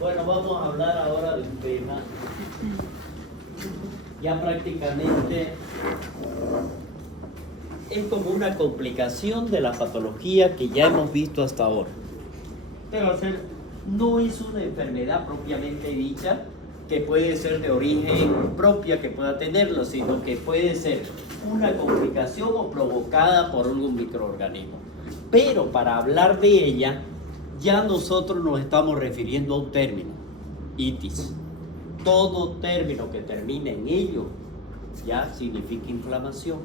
Bueno, vamos a hablar ahora de un tema ya prácticamente es como una complicación de la patología que ya hemos visto hasta ahora. Pero no es una enfermedad propiamente dicha que puede ser de origen propia que pueda tenerlo, sino que puede ser una complicación o provocada por algún microorganismo. Pero para hablar de ella, ya nosotros nos estamos refiriendo a un término, itis. Todo término que termine en ello ya significa inflamación.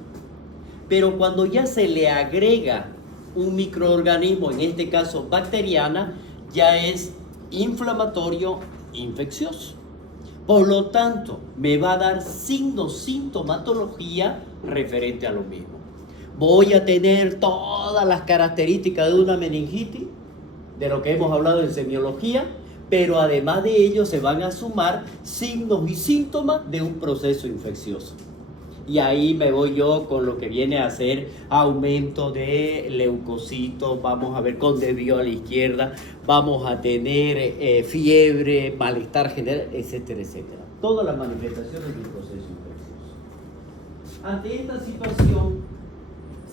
Pero cuando ya se le agrega un microorganismo, en este caso bacteriana, ya es inflamatorio infeccioso. Por lo tanto, me va a dar signos, sintomatología referente a lo mismo. Voy a tener todas las características de una meningitis, de lo que hemos hablado en semiología, pero además de ello se van a sumar signos y síntomas de un proceso infeccioso. Y ahí me voy yo con lo que viene a ser aumento de leucocitos, vamos a ver con desvío a la izquierda, vamos a tener fiebre, malestar general, etcétera, etcétera. Todas las manifestaciones de un proceso infeccioso. Ante esta situación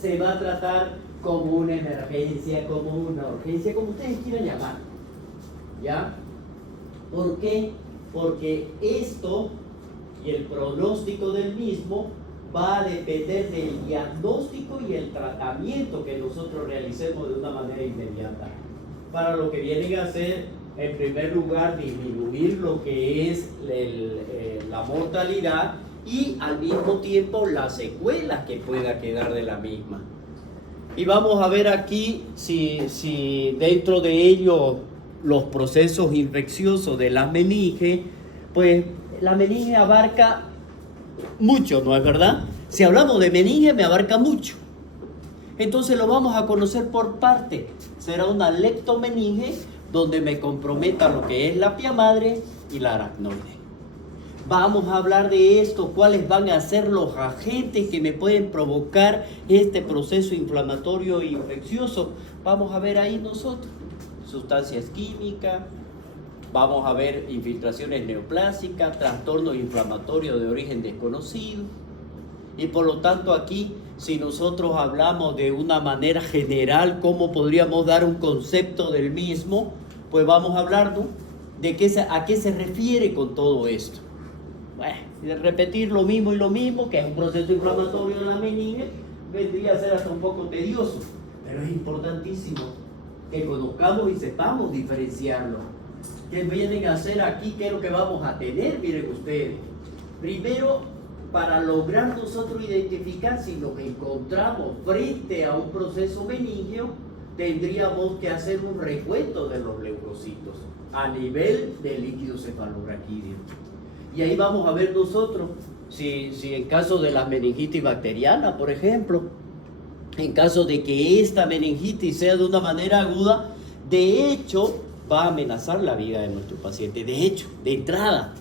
se va a tratar como una emergencia, como una urgencia, como ustedes quieran llamar. ¿Ya? ¿Por qué? Porque esto y el pronóstico del mismo va a depender del diagnóstico y el tratamiento que nosotros realicemos de una manera inmediata. Para lo que vienen a ser, en primer lugar, disminuir lo que es la mortalidad y al mismo tiempo las secuelas que pueda quedar de la misma. Y vamos a ver aquí si dentro de ello los procesos infecciosos de la meninge, pues la meninge abarca mucho, ¿no es verdad? Si hablamos de meninge, me abarca mucho. Entonces lo vamos a conocer por parte. Será una leptomeninge donde me comprometa lo que es la pia madre y la aracnoide. Vamos a hablar de esto, cuáles van a ser los agentes que me pueden provocar este proceso inflamatorio e infeccioso. Vamos a ver ahí nosotros. Sustancias químicas, vamos a ver infiltraciones neoplásicas, trastornos inflamatorios de origen desconocido. Y por lo tanto aquí, si nosotros hablamos de una manera general, cómo podríamos dar un concepto del mismo, pues vamos a hablar de a qué se refiere con todo esto. Bueno, repetir lo mismo y lo mismo, que es un proceso inflamatorio de la meninge, vendría a ser hasta un poco tedioso, pero es importantísimo que conozcamos y sepamos diferenciarlo. ¿Qué vienen a hacer aquí? ¿Qué es lo que vamos a tener? Miren ustedes. Primero, para lograr nosotros identificar si nos encontramos frente a un proceso meningeo, tendríamos que hacer un recuento de los leucocitos a nivel del líquido cefalorraquídeo. Y ahí vamos a ver nosotros si en caso de la meningitis bacteriana, por ejemplo, en caso de que esta meningitis sea de una manera aguda, de hecho va a amenazar la vida de nuestro paciente. De hecho, de entrada,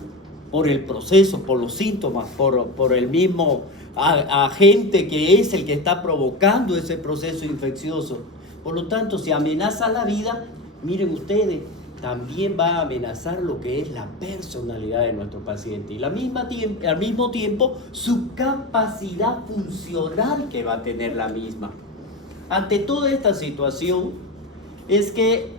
por el proceso, por los síntomas, por el mismo agente que es el que está provocando ese proceso infeccioso. Por lo tanto, si amenaza la vida, miren ustedes, también va a amenazar lo que es la personalidad de nuestro paciente y al mismo tiempo su capacidad funcional que va a tener la misma. Ante toda esta situación es que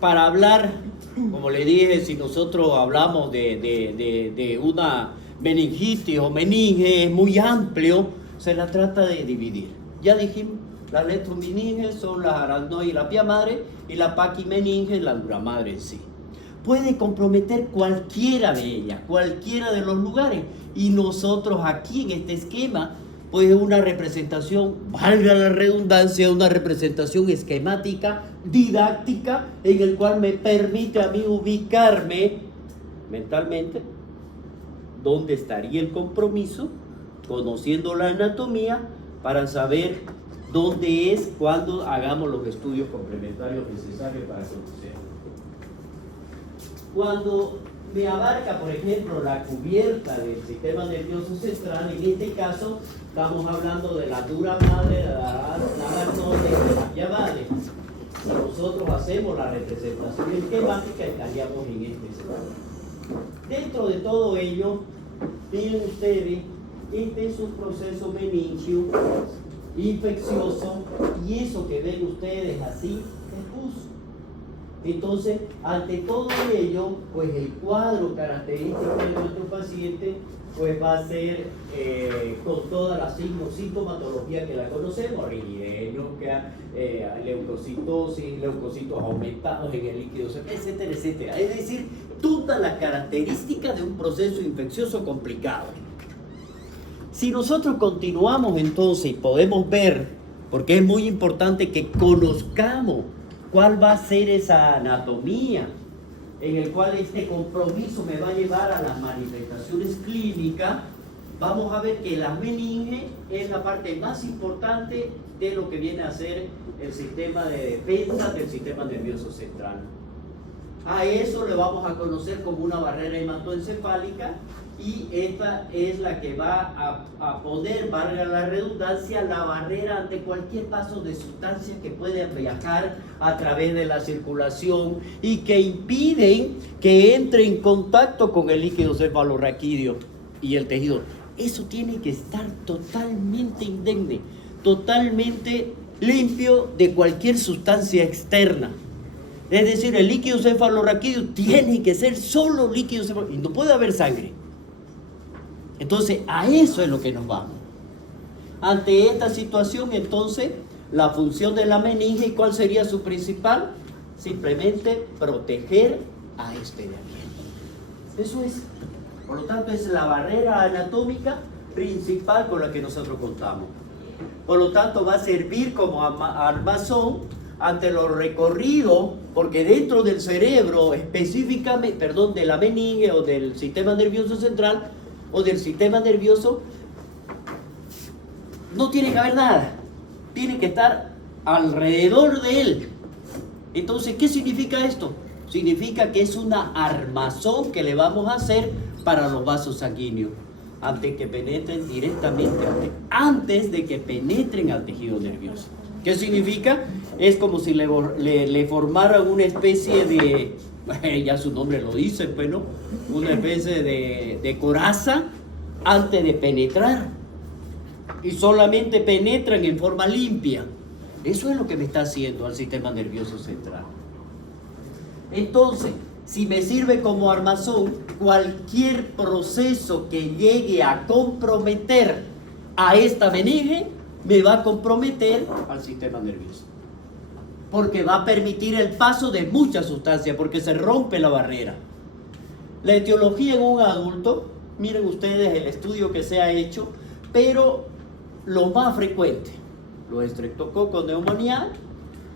para hablar, como le dije, si nosotros hablamos de una meningitis o meninge, es muy amplio, se la trata de dividir. Ya dijimos, las leptomeninges son las aracnoides y la pia madre, y la paquimeninge la duramadre en sí. Puede comprometer cualquiera de ellas, cualquiera de los lugares, y nosotros aquí en este esquema, pues una representación, valga la redundancia, una representación esquemática, didáctica, en el cual me permite a mí ubicarme mentalmente dónde estaría el compromiso, conociendo la anatomía, para saber dónde es cuando hagamos los estudios complementarios necesarios para conocer. Cuando me abarca, por ejemplo, la cubierta del sistema nervioso central, en este caso estamos hablando de la dura madre, la aracnoide y la pia madre. Si nosotros hacemos la representación esquemática y estaríamos en este escenario. Dentro de todo ello, miren ustedes, este es un proceso meningio infeccioso y eso que ven ustedes así es pus. Entonces, ante todo ello, pues el cuadro característico de nuestro paciente pues va a ser con toda la sintomatología que la conocemos, rigidez, leucocitosis, leucocitos aumentados en el líquido, etcétera, etcétera. Es decir, todas las características de un proceso infeccioso complicado. Si nosotros continuamos entonces y podemos ver, porque es muy importante que conozcamos cuál va a ser esa anatomía en el cual este compromiso me va a llevar a las manifestaciones clínicas, vamos a ver que la meninge es la parte más importante de lo que viene a ser el sistema de defensa del sistema nervioso central. A eso le vamos a conocer como una barrera hematoencefálica y esta es la que va a poner, valga la redundancia, la barrera ante cualquier paso de sustancias que pueden viajar a través de la circulación y que impiden que entre en contacto con el líquido cefalorraquídeo y el tejido. Eso tiene que estar totalmente indemne, totalmente limpio de cualquier sustancia externa. Es decir, el líquido cefalorraquídeo tiene que ser solo líquido cefalorraquídeo y no puede haber sangre. Entonces, a eso es lo que nos vamos. Ante esta situación, entonces, la función de la meninge, ¿cuál sería su principal? Simplemente proteger a este de aquí. Eso es. Por lo tanto, es la barrera anatómica principal con la que nosotros contamos. Por lo tanto, va a servir como armazón ante los recorridos, porque dentro del cerebro, específicamente, perdón, de la meninge o del sistema nervioso central, o del sistema nervioso, no tiene que haber nada, tiene que estar alrededor de él. Entonces, ¿qué significa esto? Significa que es una armazón que le vamos a hacer para los vasos sanguíneos, antes que penetren directamente, antes de que penetren al tejido nervioso. ¿Qué significa? Es como si le formaran una especie de, ya su nombre lo dice, pues, ¿no? Una especie de coraza antes de penetrar. Y solamente penetran en forma limpia. Eso es lo que me está haciendo al sistema nervioso central. Entonces, si me sirve como armazón, cualquier proceso que llegue a comprometer a esta meninge, me va a comprometer al sistema nervioso. Porque va a permitir el paso de muchas sustancias, porque se rompe la barrera. La etiología en un adulto, miren ustedes el estudio que se ha hecho, pero lo más frecuente, los estreptococos neumoniae,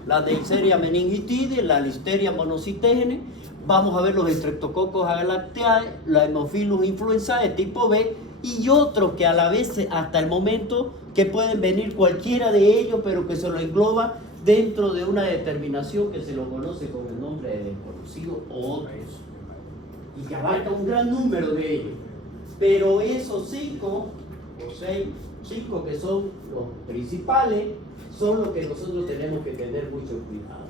la Neisseria meningitidis, la Listeria monocytogenes, vamos a ver los estreptococos agalactiae, la Haemophilus influenzae tipo B y otros que a la vez hasta el momento que pueden venir cualquiera de ellos, pero que se lo engloba dentro de una determinación que se lo conoce con el nombre de desconocido o otros, y que abarca un gran número de ellos. Pero esos 5 o 6, 5 que son los principales, son los que nosotros tenemos que tener mucho cuidado.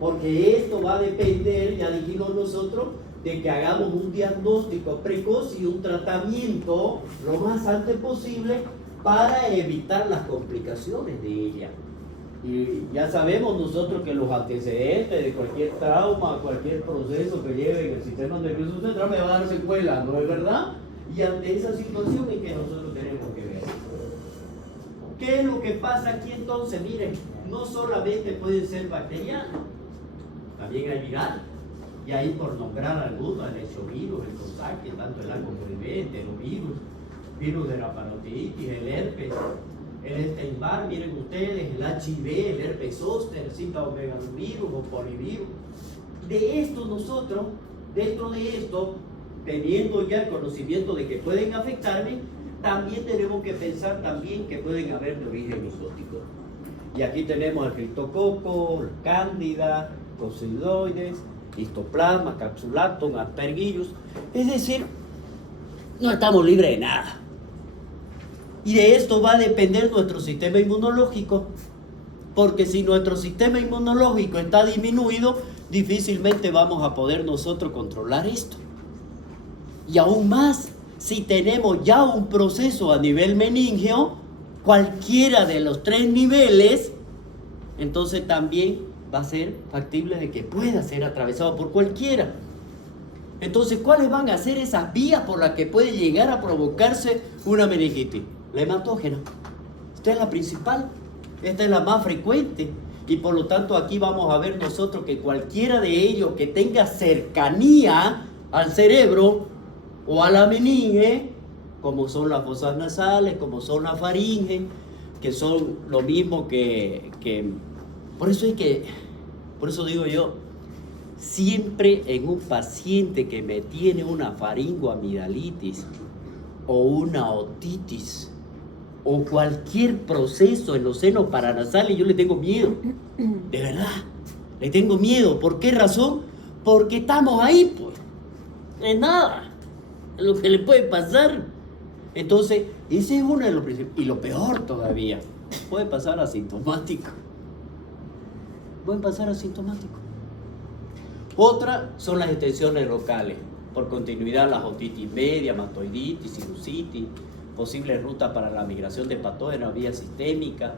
Porque esto va a depender, ya dijimos nosotros, de que hagamos un diagnóstico precoz y un tratamiento lo más antes posible para evitar las complicaciones de ella. Y ya sabemos nosotros que los antecedentes de cualquier trauma, cualquier proceso que lleve en el sistema nervioso central me va a dar secuelas, ¿no es verdad? Y ante esa situación es que nosotros tenemos que ver. ¿Qué es lo que pasa aquí entonces? Miren, no solamente pueden ser bacterianos, también hay viral. Y ahí por nombrar algunos, el exovirus, el cosaque, tanto el alcoholivente, los virus de la parotiditis, el herpes, el Epstein-Barr, miren ustedes, el HIV, el herpes zóster, el citomegalovirus o polivirus. De esto nosotros, dentro de esto, teniendo ya el conocimiento de que pueden afectarme, también tenemos que pensar también que pueden haber de origen exótico. Y aquí tenemos el criptococo, el cándida, coccidioides, histoplasma, capsulatum, aspergillus. Es decir, no estamos libres de nada. Y de esto va a depender nuestro sistema inmunológico. porque si nuestro sistema inmunológico está disminuido, difícilmente vamos a poder nosotros controlar esto. Y aún más, si tenemos ya un proceso a nivel meningeo, cualquiera de los 3 niveles, entonces también va a ser factible de que pueda ser atravesado por cualquiera. Entonces, ¿cuáles van a ser esas vías por las que puede llegar a provocarse una meningitis? La hematógena. Esta es la principal, esta es la más frecuente. Y por lo tanto aquí vamos a ver nosotros que cualquiera de ellos que tenga cercanía al cerebro o a la meninge, como son las fosas nasales, como son las faringes, que son lo mismo que por eso digo yo, siempre en un paciente que me tiene una faringoamigdalitis o una otitis o cualquier proceso en los senos paranasales, yo le tengo miedo, de verdad, le tengo miedo. ¿Por qué razón? Porque estamos ahí, pues, es nada, es lo que le puede pasar. Entonces, ese es uno de los principios. Y lo peor todavía, puede pasar asintomático. Pueden pasar asintomáticos. Otra son las extensiones locales, por continuidad las otitis media, mastoiditis, sinusitis, posibles rutas para la migración de patógenos vía sistémica,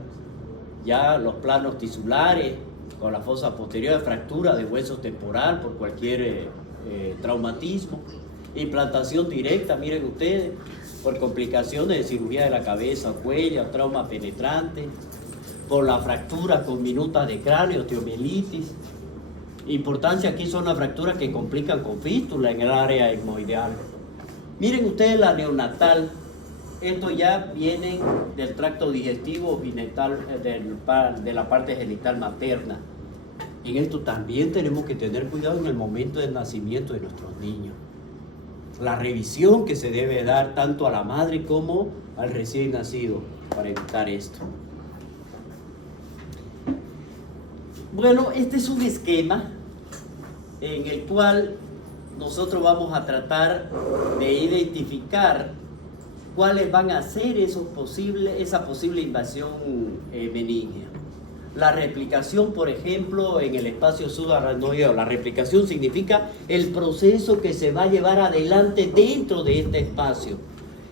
ya los planos tisulares, con la fosa posterior, fractura de hueso temporal por cualquier traumatismo, implantación directa, miren ustedes, por complicaciones de cirugía de la cabeza o cuello, trauma penetrante, por la fractura con minutas de cráneo, osteomielitis. Importancia aquí son las fracturas que complican con fístula en el área etmoideal. Miren ustedes la neonatal, esto ya viene del tracto digestivo genital, de la parte genital materna. En esto también tenemos que tener cuidado en el momento del nacimiento de nuestros niños. La revisión que se debe dar tanto a la madre como al recién nacido para evitar esto. Bueno, este es un esquema en el cual nosotros vamos a tratar de identificar cuáles van a ser esa posible invasión meningea. La replicación, por ejemplo, en el espacio subaracnoideo. La replicación significa el proceso que se va a llevar adelante dentro de este espacio.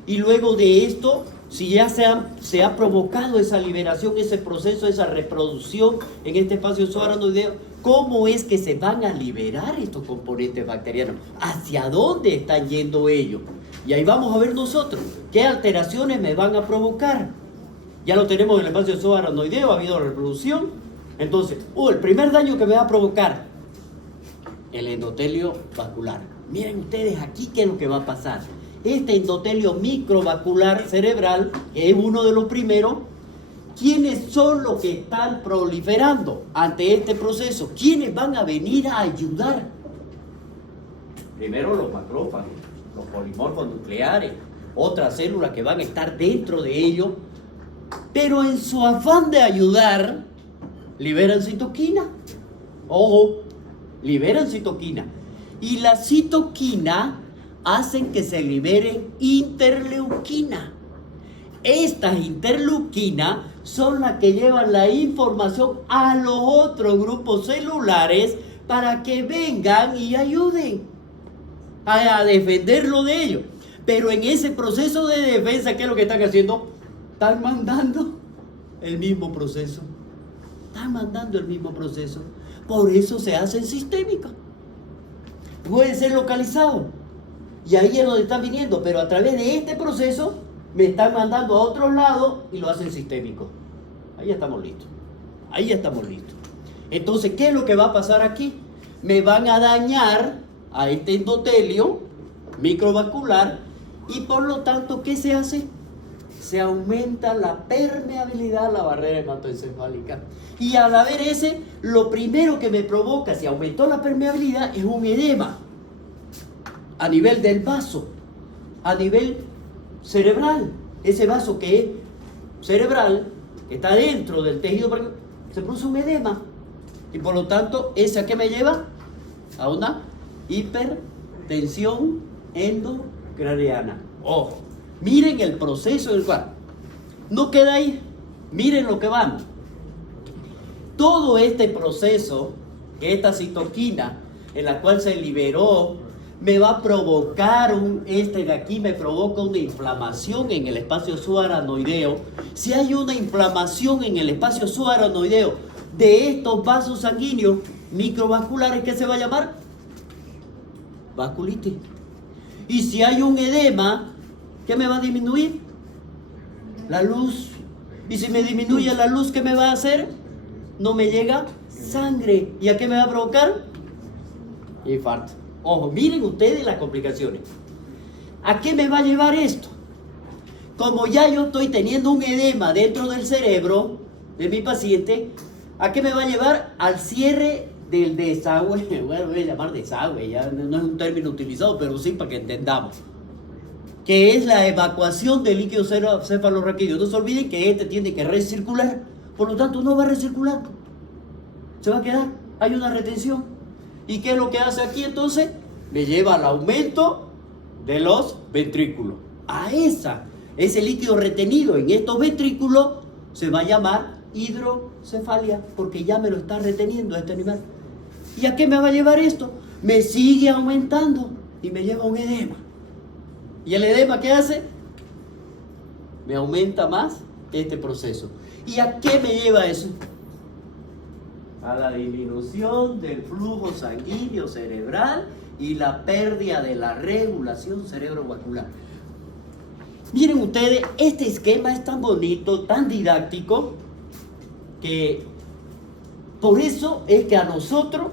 Y luego de esto, si ya se ha provocado esa liberación, ese proceso, esa reproducción en este espacio subaracnoideo, ¿cómo es que se van a liberar estos componentes bacterianos? ¿Hacia dónde están yendo ellos? Y ahí vamos a ver nosotros qué alteraciones me van a provocar. Ya lo tenemos en el espacio subaracnoideo, ha habido reproducción. Entonces, el primer daño que me va a provocar, el endotelio vascular. Miren ustedes aquí qué es lo que va a pasar. Este endotelio microvascular cerebral, que es uno de los primeros, ¿quiénes son los que están proliferando ante este proceso? ¿Quiénes van a venir a ayudar? Primero los macrófagos, los polimorfos nucleares, otras células que van a estar dentro de ellos, pero en su afán de ayudar, liberan citoquina. Ojo, liberan citoquina. Y la citoquina hacen que se liberen interleuquina. Estas interleuquinas son las que llevan la información a los otros grupos celulares para que vengan y ayuden a defenderlo de ellos. Pero en ese proceso de defensa, ¿qué es lo que están haciendo? Están mandando el mismo proceso. Están mandando el mismo proceso. Por eso se hacen sistémicos. Puede ser localizado. Y ahí es donde están viniendo. Pero a través de este proceso me están mandando a otros lados y lo hacen sistémico. Ahí ya estamos listos. Ahí ya estamos listos. Entonces, ¿qué es lo que va a pasar aquí? Me van a dañar a este endotelio microvascular y por lo tanto, ¿qué se hace? Se aumenta la permeabilidad a la barrera hematoencefálica. Y al haber ese, lo primero que me provoca, si aumentó la permeabilidad, es un edema a nivel del vaso, a nivel cerebral. Ese vaso que es cerebral, que está dentro del tejido, se produce un edema. Y por lo tanto, ¿ese a qué me lleva? A una hipertensión endocraniana. Ojo, miren el proceso del cual no queda ahí. Miren lo que van. todo este proceso, que esta citoquina en la cual se liberó, me va a provocar este de aquí me provoca una inflamación en el espacio subaranoideo. Si hay una inflamación en el espacio subaranoideo de estos vasos sanguíneos microvasculares, ¿qué se va a llamar? Vasculitis. Y si hay un edema, ¿qué me va a disminuir? La luz. Y si me disminuye la luz, ¿qué me va a hacer? No me llega sangre. ¿Y a qué me va a provocar? Infarto. Ojo, miren ustedes las complicaciones. ¿A qué me va a llevar esto? Como ya yo estoy teniendo un edema dentro del cerebro de mi paciente, ¿a qué me va a llevar? Al cierre del desagüe. Bueno, voy a llamar desagüe, ya no es un término utilizado, pero sí para que entendamos. Que es la evacuación del líquido cefalorraquídeo. No se olviden que este tiene que recircular, por lo tanto no va a recircular. Se va a quedar, hay una retención. ¿Y qué es lo que hace aquí entonces? Me lleva al aumento de los ventrículos. A ese líquido retenido en estos ventrículos se va a llamar hidrocefalia, porque ya me lo está reteniendo este animal. ¿Y a qué me va a llevar esto? Me sigue aumentando y me lleva a un edema. ¿Y el edema qué hace? Me aumenta más este proceso. ¿Y a qué me lleva eso? A la disminución del flujo sanguíneo cerebral y la pérdida de la regulación cerebrovascular. Miren ustedes, este esquema es tan bonito, tan didáctico, que por eso es que a nosotros,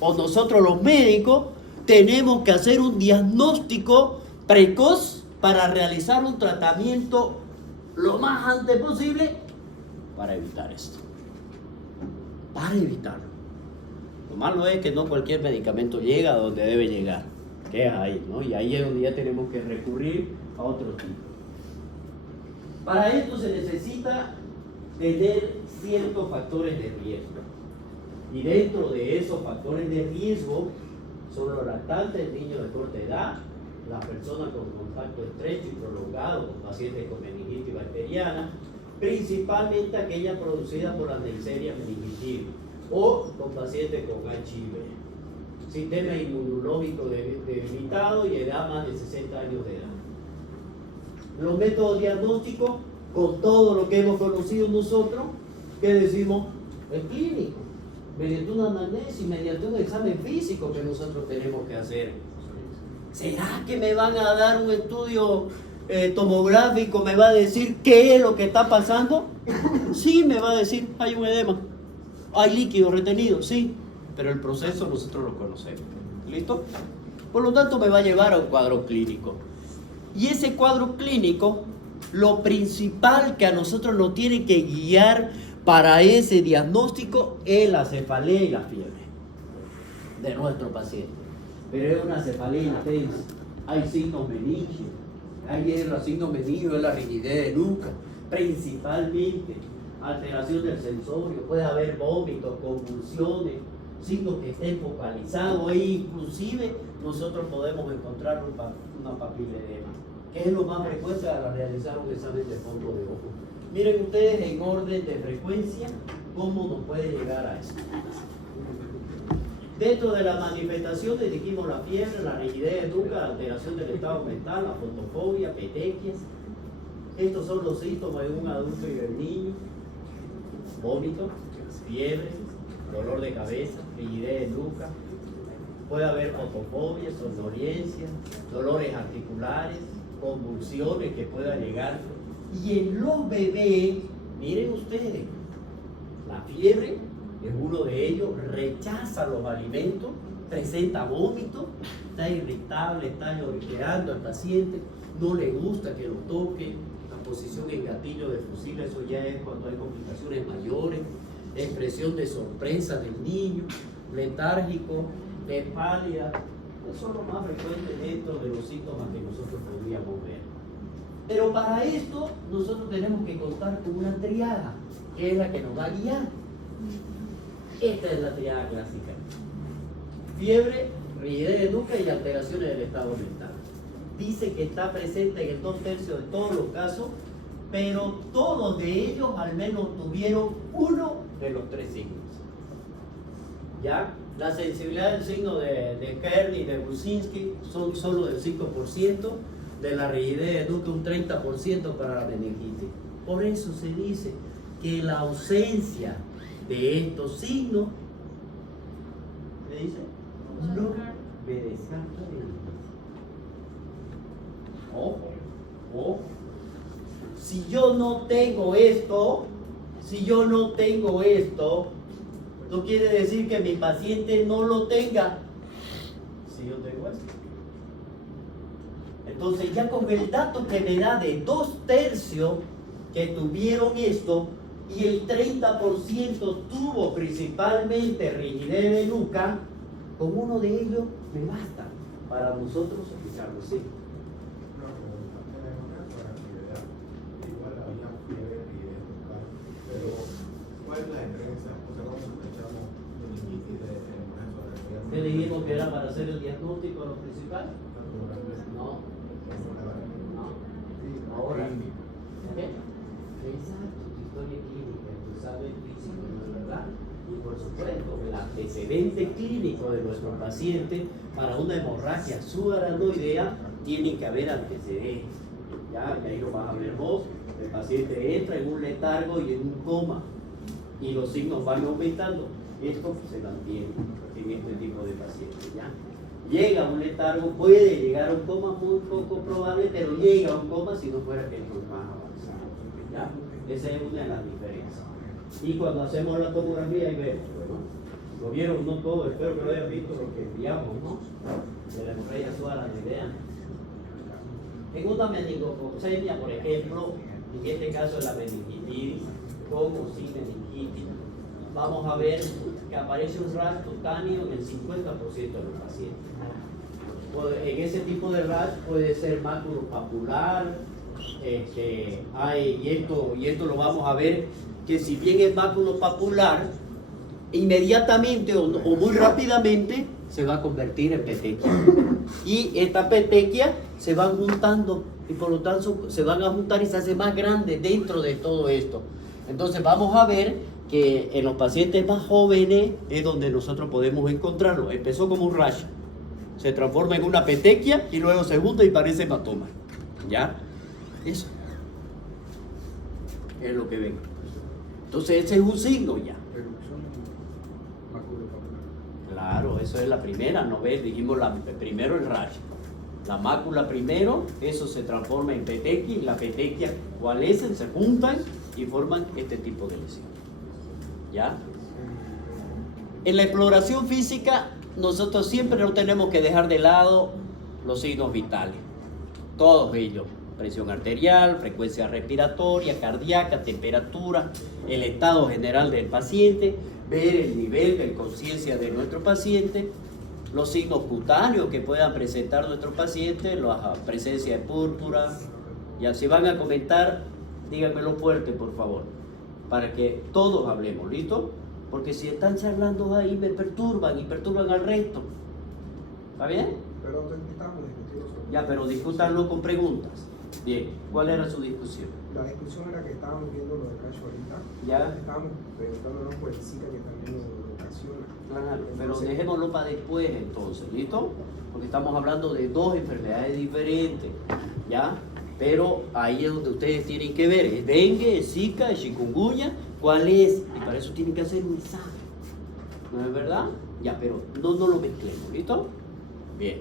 o nosotros los médicos, tenemos que hacer un diagnóstico precoz para realizar un tratamiento lo más antes posible para evitar esto. Para evitarlo. Lo malo es que no cualquier medicamento llega a donde debe llegar, que es ahí, ¿no? Y ahí es donde ya tenemos que recurrir a otro tipo. Para esto se necesita tener ciertos factores de riesgo. Y dentro de esos factores de riesgo son los lactantes, niños de corta edad, las personas con contacto estrecho y prolongado con pacientes con meningitis bacteriana, principalmente aquellas producidas por la Neisseria meningitidis o con pacientes con HIV. Sistema inmunológico debilitado y edad más de 60 años de edad. Los métodos diagnósticos, con todo lo que hemos conocido nosotros, ¿qué decimos? Es clínico, mediante una anamnesis, mediante un examen físico que nosotros tenemos que hacer. ¿Será que me van a dar un estudio tomográfico, me va a decir qué es lo que está pasando? Sí, me va a decir, hay un edema, hay líquido retenido, sí, pero el proceso nosotros lo conocemos. ¿Listo? Por lo tanto, me va a llevar a un cuadro clínico. Y ese cuadro clínico, lo principal que a nosotros nos tiene que guiar para ese diagnóstico es la cefalea y la fiebre de nuestro paciente. Pero es una cefalea intensa, hay signos meningios. Ahí es el signo meningio, es la rigidez de nuca, principalmente alteración del sensorio, puede haber vómitos, convulsiones, signos que estén focalizados e inclusive nosotros podemos encontrar una papiledema, que es lo más frecuente al realizar un examen de fondo de ojo. Miren ustedes en orden de frecuencia cómo nos puede llegar a esto. Dentro de las manifestaciones dijimos la fiebre, la rigidez de nuca, la alteración del estado mental, la fotofobia, petequias. Estos son los síntomas de un adulto y del niño. Vómito, fiebre, dolor de cabeza, rigidez de nuca. Puede haber fotofobia, somnolencia, dolores articulares, convulsiones que puedan llegar. Y en los bebés, miren ustedes, la fiebre es uno de ellos, rechaza los alimentos, presenta vómito, está irritable, está lloriqueando al paciente, no le gusta que lo toque, la posición en gatillo de fusible, eso ya es cuando hay complicaciones mayores, expresión de sorpresa del niño, letárgico, pálida, eso son los más frecuentes dentro de los síntomas que nosotros podríamos ver. Pero para esto nosotros tenemos que contar con una triada, que es la que nos va a guiar. Esta es la triada clásica: fiebre, rigidez de nuca y alteraciones del estado mental. Dice que está presente en el 2/3 de todos los casos, pero todos de ellos al menos tuvieron uno de los tres signos. ¿Ya? La sensibilidad del signo de Kearney y de Brusinski son solo del 5%, de la rigidez de nuca un 30% para la meningitis. Por eso se dice que la ausencia de estos signos, ¿qué dice? No me descarta de meningitis. Ojo, ojo. Si yo no tengo esto, no quiere decir que mi paciente no lo tenga. Si yo tengo esto. Entonces ya con el dato que me da de 2/3 que tuvieron esto y el 30% tuvo principalmente rigidez de nuca, con uno de ellos me basta para nosotros aplicarlo así. ¿Cuál es la diferencia? O sea, ¿cómo sospechamos meningitis de una ¿Qué dijimos que era para hacer el diagnóstico lo principal? No. Ahora. ¿Qué? Exacto, tu historia clínica, tu saber físico, ¿no es verdad? Y por supuesto, el antecedente clínico de nuestro paciente para una hemorragia subarachnoidea tiene que haber antecedentes. ¿Ya? Y ahí lo vas a ver vos. El paciente entra en un letargo y en un coma y los signos van aumentando. Esto se mantiene en este tipo de pacientes. ¿Ya? Llega a un letargo, puede llegar a un coma, muy poco probable, pero llega a un coma si no fuera que es más avanzado. ¿Ya? Esa es una de las diferencias. Y cuando hacemos la tomografía ahí vemos, ¿no? Lo vieron, no todo, espero que lo hayan visto lo que enviamos, ¿no? De la hemorragia subarachnoidea. En una meningococcemia, por ejemplo, en este caso la meningitis, con o sin meningitis, vamos a ver que aparece un rash cutáneo en el 50% de los pacientes. En ese tipo de rash puede ser maculopapular, y esto lo vamos a ver, que si bien es maculopapular, inmediatamente o muy rápidamente se va a convertir en petequia. Y esta petequia se van juntando y por lo tanto se van a juntar y se hace más grande dentro de todo esto. Entonces vamos a ver que en los pacientes más jóvenes es donde nosotros podemos encontrarlo. Empezó como un rash, se transforma en una petequia y luego se junta y parece hematoma. ¿Ya? Eso es lo que ven. Entonces ese es un signo ya. Claro, eso es la primera, ¿no ves? Dijimos primero el rash. La mácula primero, eso se transforma en petequia y la petequia coalescen, se juntan y forman este tipo de lesión. ¿Ya? En la exploración física, nosotros siempre no tenemos que dejar de lado los signos vitales. Todos ellos. Presión arterial, frecuencia respiratoria, cardíaca, temperatura, el estado general del paciente, ver el nivel de conciencia de nuestro paciente, los signos cutáneos que puedan presentar nuestros pacientes, la presencia de púrpura. Ya si van a comentar, díganmelo fuerte, por favor, para que todos hablemos, ¿listo? Porque si están charlando ahí me perturban y perturban al resto. ¿Está bien? Pero estamos discutiendo sobre... Ya, pero discútanlo con preguntas. Bien, ¿cuál era su discusión? La discusión era que estábamos viendo lo de Cacho ahorita. Ya. Estábamos preguntándonos por el Zika que también lo ocasiona. Claro, pero Entonces, dejémoslo para después entonces, ¿listo? Porque estamos hablando de dos enfermedades diferentes, ¿ya? Pero ahí es donde ustedes tienen que ver, es dengue, es Zika, es chikungunya, ¿cuál es? Y para eso tienen que hacer un examen, ¿no es verdad? Ya, pero no lo mezclemos, ¿listo? Bien.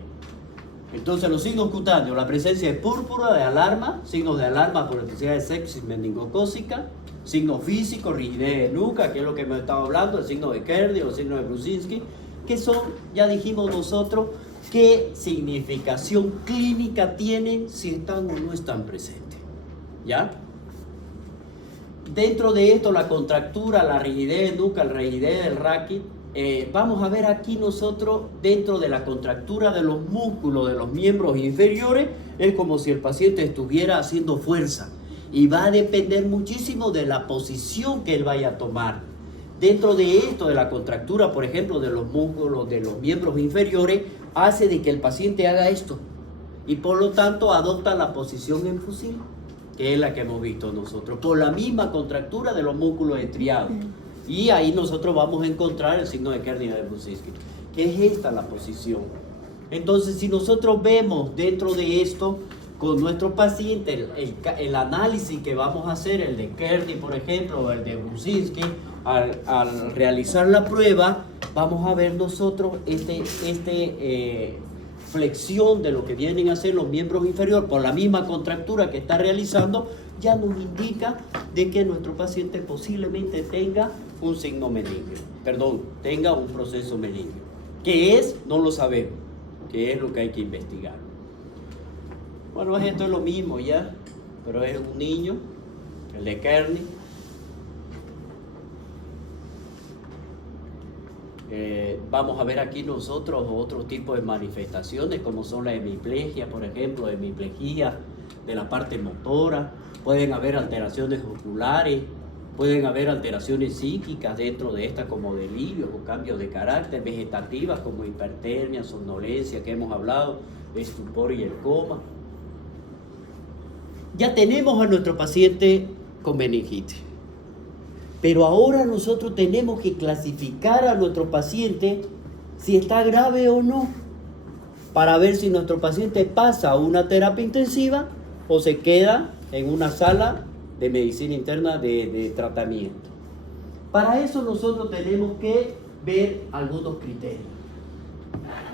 Entonces los signos cutáneos, la presencia de púrpura, de alarma, signos de alarma por necesidad de sepsis meningocócica, signos físicos, rigidez de nuca, que es lo que hemos estado hablando, el signo de Kearney o el signo de Brusinski, que son, ya dijimos nosotros, qué significación clínica tienen si están o no están presentes. ¿Ya? Dentro de esto, la contractura, la rigidez de nuca, la rigidez del raquis, vamos a ver aquí nosotros dentro de la contractura de los músculos de los miembros inferiores, es como si el paciente estuviera haciendo fuerza y va a depender muchísimo de la posición que él vaya a tomar. Dentro de esto, de la contractura, por ejemplo, de los músculos de los miembros inferiores, hace de que el paciente haga esto y por lo tanto adopta la posición en fusil, que es la que hemos visto nosotros, por la misma contractura de los músculos estriados. Y ahí nosotros vamos a encontrar el signo de Kerner-Brusicki, que es esta la posición. Entonces, si nosotros vemos dentro de esto, con nuestro paciente, el análisis que vamos a hacer, el de Kerner, por ejemplo, o el de Brusicki, al realizar la prueba, vamos a ver nosotros flexión de lo que vienen a ser los miembros inferiores por la misma contractura que está realizando, ya nos indica de que nuestro paciente posiblemente tenga un signo meningio, tenga un proceso meningio. ¿Qué es? No lo sabemos, que es lo que hay que investigar. Bueno, esto es lo mismo ya, pero es un niño, el de Kerner. Vamos a ver aquí nosotros otro tipo de manifestaciones, como son la hemiplegia, por ejemplo, hemiplegia de la parte motora. Pueden haber alteraciones oculares, pueden haber alteraciones psíquicas dentro de esta, como delirios o cambios de carácter, vegetativas como hipertermia, somnolencia, que hemos hablado, estupor y el coma. Ya tenemos a nuestro paciente con meningitis, pero ahora nosotros tenemos que clasificar a nuestro paciente si está grave o no, para ver si nuestro paciente pasa a una terapia intensiva o se queda en una sala de medicina interna de tratamiento. Para eso nosotros tenemos que ver algunos criterios.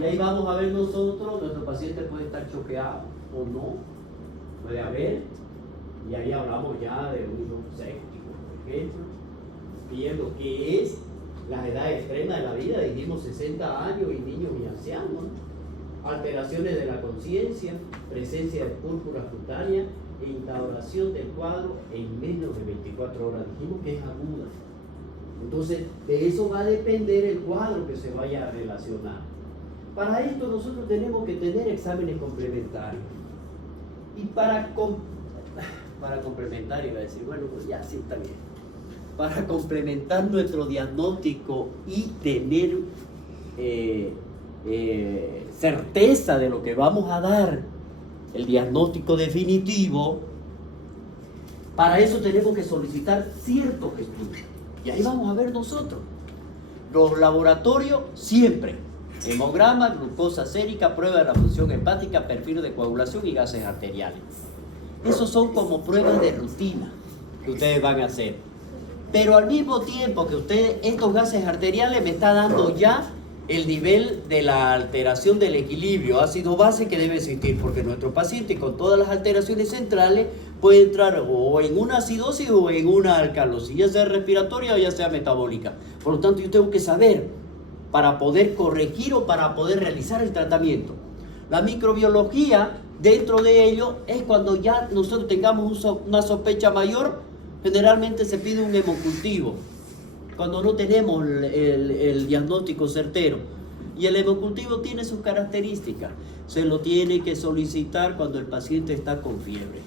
Y ahí vamos a ver nosotros, nuestro paciente puede estar choqueado o no, puede haber, y ahí hablamos ya de un shock séptico, por ejemplo, viendo qué es la edad extrema de la vida, dijimos 60 años y niños y ancianos, ¿no? Alteraciones de la conciencia, presencia de púrpura cutánea e instauración del cuadro en menos de 24 horas, dijimos que es aguda. Entonces, de eso va a depender el cuadro que se vaya a relacionar. Para esto nosotros tenemos que tener exámenes complementarios. Y para complementar, iba a decir, bueno, pues ya sí está bien. Para complementar nuestro diagnóstico y tener certeza de lo que vamos a dar, el diagnóstico definitivo, para eso tenemos que solicitar ciertos estudios. Y ahí vamos a ver nosotros. Los laboratorios siempre. Hemograma, glucosa sérica, prueba de la función hepática, perfil de coagulación y gases arteriales. Esos son como pruebas de rutina que ustedes van a hacer. Pero al mismo tiempo que ustedes, estos gases arteriales me está dando ya el nivel de la alteración del equilibrio ácido base que debe existir, porque nuestro paciente con todas las alteraciones centrales puede entrar o en una acidosis o en una alcalosis, ya sea respiratoria o ya sea metabólica. Por lo tanto, yo tengo que saber para poder corregir o para poder realizar el tratamiento. La microbiología, dentro de ello, es cuando ya nosotros tengamos una sospecha mayor. Generalmente se pide un hemocultivo cuando no tenemos el diagnóstico certero, y el hemocultivo tiene sus características. Se lo tiene que solicitar cuando el paciente está con fiebre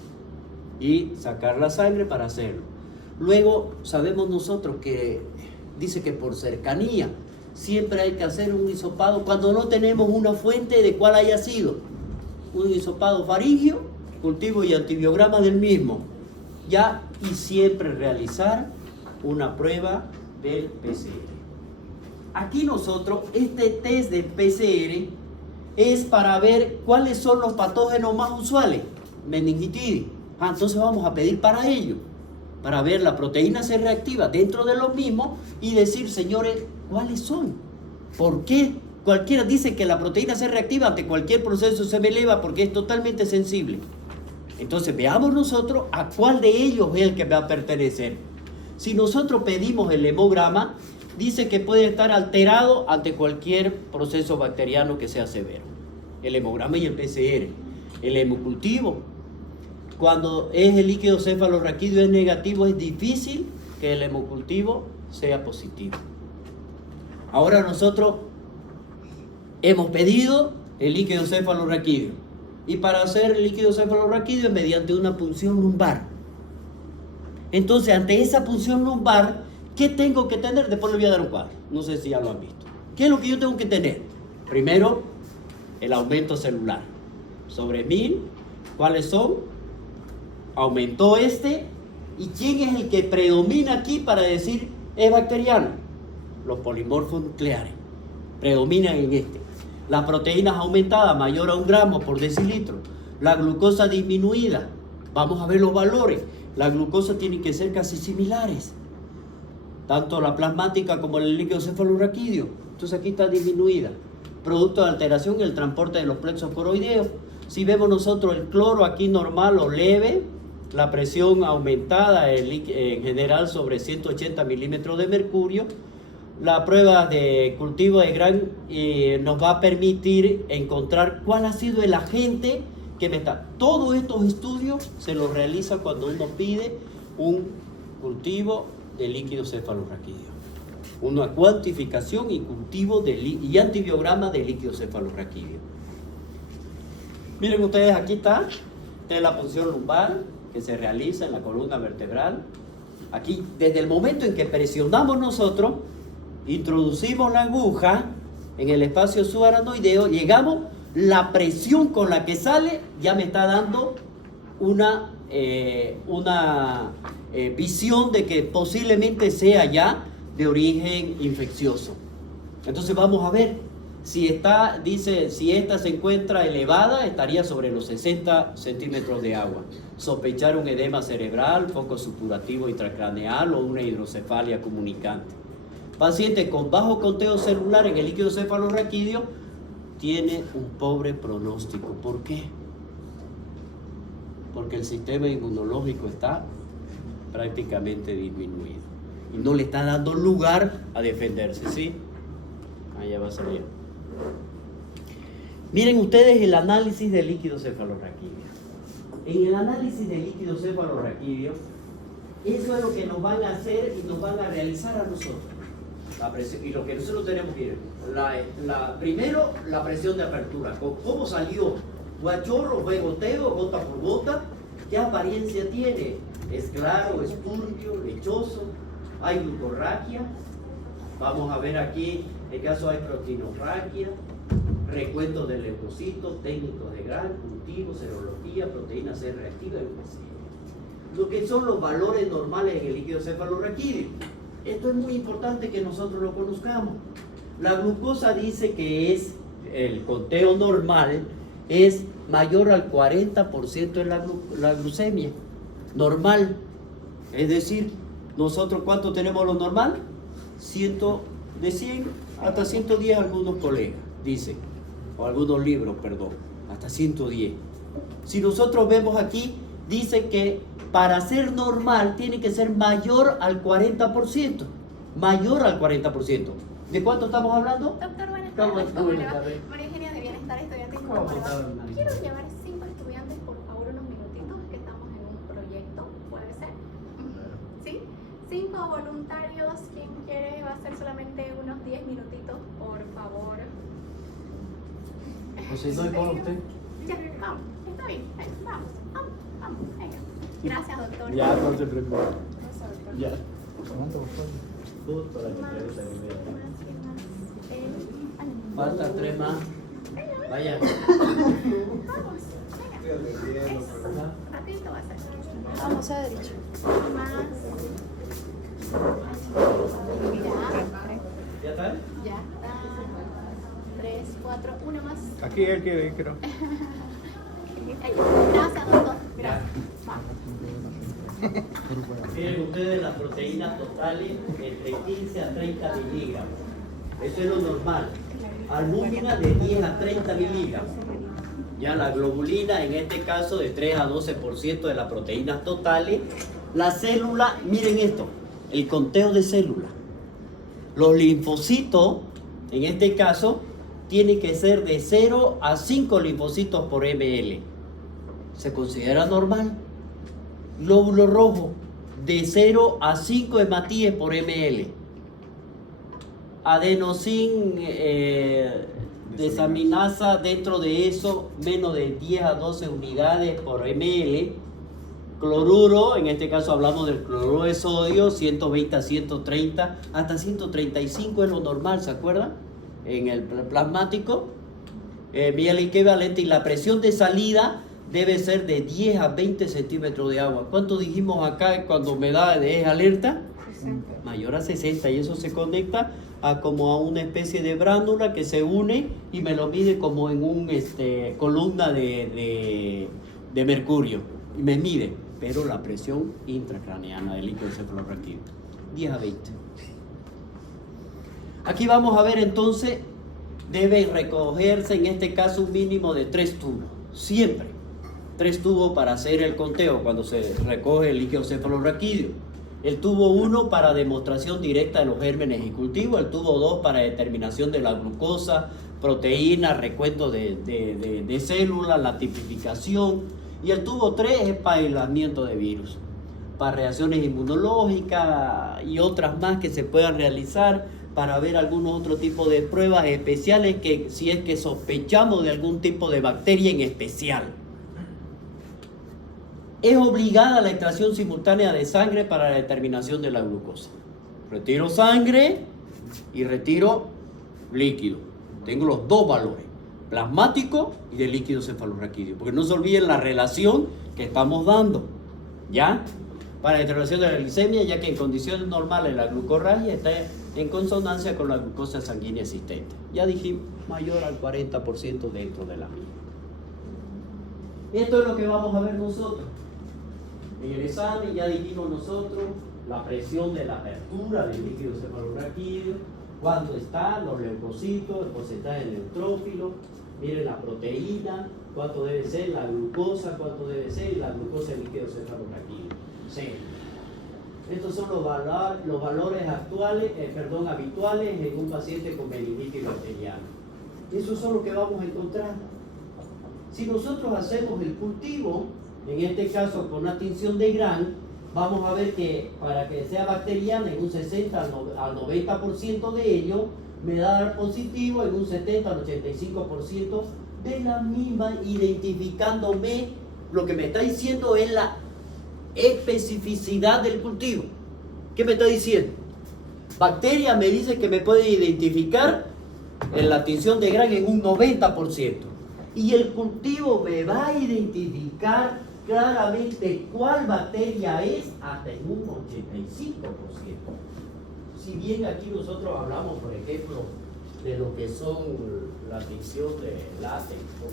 y sacar la sangre para hacerlo. Luego sabemos nosotros que dice que por cercanía siempre hay que hacer un hisopado cuando no tenemos una fuente de cuál haya sido. Un hisopado faríngeo, cultivo y antibiograma del mismo. Ya, y siempre realizar una prueba del PCR. Aquí nosotros, este test de PCR es para ver cuáles son los patógenos más usuales, meningitis. Entonces vamos a pedir para ello, para ver la proteína C reactiva dentro de los mismos y decir, señores, ¿cuáles son? ¿Por qué? Cualquiera dice que la proteína C reactiva ante cualquier proceso se me eleva porque es totalmente sensible. Entonces veamos nosotros a cuál de ellos es el que va a pertenecer. Si nosotros pedimos el hemograma, dice que puede estar alterado ante cualquier proceso bacteriano que sea severo. El hemograma y el PCR. El hemocultivo, cuando es el líquido cefalorraquídeo es negativo, es difícil que el hemocultivo sea positivo. Ahora nosotros hemos pedido el líquido cefalorraquídeo. Y para hacer el líquido cefalorraquídeo es mediante una punción lumbar. Entonces, ante esa punción lumbar, ¿qué tengo que tener? Después les voy a dar un cuadro. No sé si ya lo han visto. ¿Qué es lo que yo tengo que tener? Primero, el aumento celular. Sobre 1000, ¿cuáles son? Aumentó este. ¿Y quién es el que predomina aquí para decir es bacteriano. Los polimorfos nucleares predominan en este. Las proteínas aumentadas, mayor a 1 gramo por decilitro. La glucosa disminuida. Vamos a ver los valores. La glucosa tiene que ser casi similares. Tanto la plasmática como el líquido cefalorraquídeo. Entonces aquí está disminuida. Producto de alteración en el transporte de los plexos coroideos. Si vemos nosotros el cloro aquí normal o leve, la presión aumentada en general sobre 180 milímetros de mercurio, la prueba de cultivo de gran nos va a permitir encontrar cuál ha sido el agente que me está. Todos estos estudios se los realiza cuando uno pide un cultivo de líquido cefalorraquídeo. Una cuantificación y cultivo y antibiograma de líquido cefalorraquídeo. Miren ustedes, aquí está. Esta es la punción lumbar que se realiza en la columna vertebral. Aquí, desde el momento en que presionamos nosotros, introducimos la aguja en el espacio subaranoideo, llegamos, la presión con la que sale ya me está dando una visión de que posiblemente sea ya de origen infeccioso. Entonces vamos a ver si esta se encuentra elevada, estaría sobre los 60 centímetros de agua. Sospechar un edema cerebral, foco supurativo intracraneal o una hidrocefalia comunicante. Paciente con bajo conteo celular en el líquido cefalorraquídeo tiene un pobre pronóstico. ¿Por qué? Porque el sistema inmunológico está prácticamente disminuido y no le está dando lugar a defenderse, ¿sí? Allá va a salir. Miren ustedes el análisis del líquido cefalorraquídeo. En el análisis del líquido cefalorraquídeo, eso es lo que nos van a hacer y nos van a realizar a nosotros. La presión, y lo que nosotros tenemos que ir, primero la presión de apertura, cómo salió, fue a chorro, fue goteo, gota por gota, qué apariencia tiene, es claro, es turbio, lechoso, hay glucorraquia, vamos a ver aquí, en caso hay proteinorraquia, recuento de leucocitos, técnicos de Gram, cultivo, serología, proteína C reactiva, lo que son los valores normales en el líquido cefalorraquídeo. Esto es muy importante que nosotros lo conozcamos. La glucosa dice que es el conteo normal, es mayor al 40% en la glucemia normal. Es decir, nosotros ¿cuánto tenemos lo normal? De 100 hasta 110 algunos colegas dicen, o algunos libros, perdón, hasta 110. Si nosotros vemos aquí, dice que para ser normal tiene que ser mayor al 40%. Mayor al 40%. ¿De cuánto estamos hablando? Doctor, buenas ¿Cómo tardes. está? ¿Cómo le Buenas va? tardes. María Eugenia de Bienestar, estudiante. ¿Cómo ¿Cómo le está, va? María? Quiero llevar 5 estudiantes, por favor, unos minutitos, que estamos en un proyecto, ¿puede ser? ¿Sí? 5 voluntarios, quien quiere, va a ser solamente unos 10 minutitos, por favor. Pues si no hay con usted. Ya, vamos, está bien, vamos, venga. Gracias, doctor. Ya, no se preocupe. Ya. Faltan 3 más. Vaya. Vamos, venga. Ratito va a ser. Vamos a derecho. Más. ¿Ya está? Ya está. 3, 4, una más. Aquí él quiere, creo. Ahí. Gracias, doctor. Gracias. Vamos. Miren ustedes las proteínas totales entre 15 a 30 miligramos. Eso es lo normal. Albúmina de 10 a 30 miligramos. Ya la globulina, en este caso, de 3 a 12% de las proteínas totales. La célula, miren esto, el conteo de células. Los linfocitos, en este caso, tiene que ser de 0 a 5 linfocitos por ml. Se considera normal. Glóbulo rojo, de 0 a 5 hematíes por ml. Adenosín desaminasa, dentro de eso, menos de 10 a 12 unidades por ml. Cloruro, en este caso hablamos del cloruro de sodio, 120 a 130, hasta 135 es lo normal, ¿se acuerdan? En el plasmático. Vía el equivalente, y la presión de salida debe ser de 10 a 20 centímetros de agua. ¿Cuánto dijimos acá cuando me da de alerta? 60. Mayor a 60, y eso se conecta a como a una especie de brándula que se une y me lo mide como en un columna de mercurio, y me mide, pero la presión intracraneana del líquido cefalorraquídeo, 10 a 20. Aquí vamos a ver entonces, debe recogerse en este caso un mínimo de 3 tubos, siempre 3 tubos para hacer el conteo cuando se recoge el líquido cefalorraquídeo. El tubo 1 para demostración directa de los gérmenes y cultivo, el tubo 2 para determinación de la glucosa, proteína, recuento de células, la tipificación, y el tubo 3 es para aislamiento de virus, para reacciones inmunológicas y otras más que se puedan realizar para ver algunos otros tipos de pruebas especiales que si es que sospechamos de algún tipo de bacteria en especial. Es obligada la extracción simultánea de sangre para la determinación de la glucosa. Retiro sangre y retiro líquido. Tengo los dos valores, plasmático y de líquido cefalorraquídeo, porque no se olviden la relación que estamos dando, ¿ya? Para la determinación de la glicemia, ya que en condiciones normales la glucorragia está en consonancia con la glucosa sanguínea existente. Ya dijimos, mayor al 40% dentro de la misma. Esto es lo que vamos a ver nosotros. En el examen ya dijimos nosotros la presión de la apertura del líquido cefalorraquídeo, cuánto está, los leucocitos, el porcentaje de neutrófilos, miren la proteína, cuánto debe ser la glucosa, cuánto debe ser la glucosa del líquido cefalorraquídeo. Sí. Estos son los valores habituales en un paciente con meningitis bacteriana. Esos son los que vamos a encontrar. Si nosotros hacemos el cultivo, en este caso con una tinción de Gram, vamos a ver que para que sea bacteriana en un 60 al 90% de ello, me da dar positivo en un 70 al 85% de la misma, identificándome. Lo que me está diciendo es la especificidad del cultivo. ¿Qué me está diciendo? Bacteria me dice que me puede identificar en la tinción de Gram en un 90%. Y el cultivo me va a identificar claramente cuál bacteria es hasta en un 85%. Si bien aquí nosotros hablamos, por ejemplo, de lo que son la tinción de látex o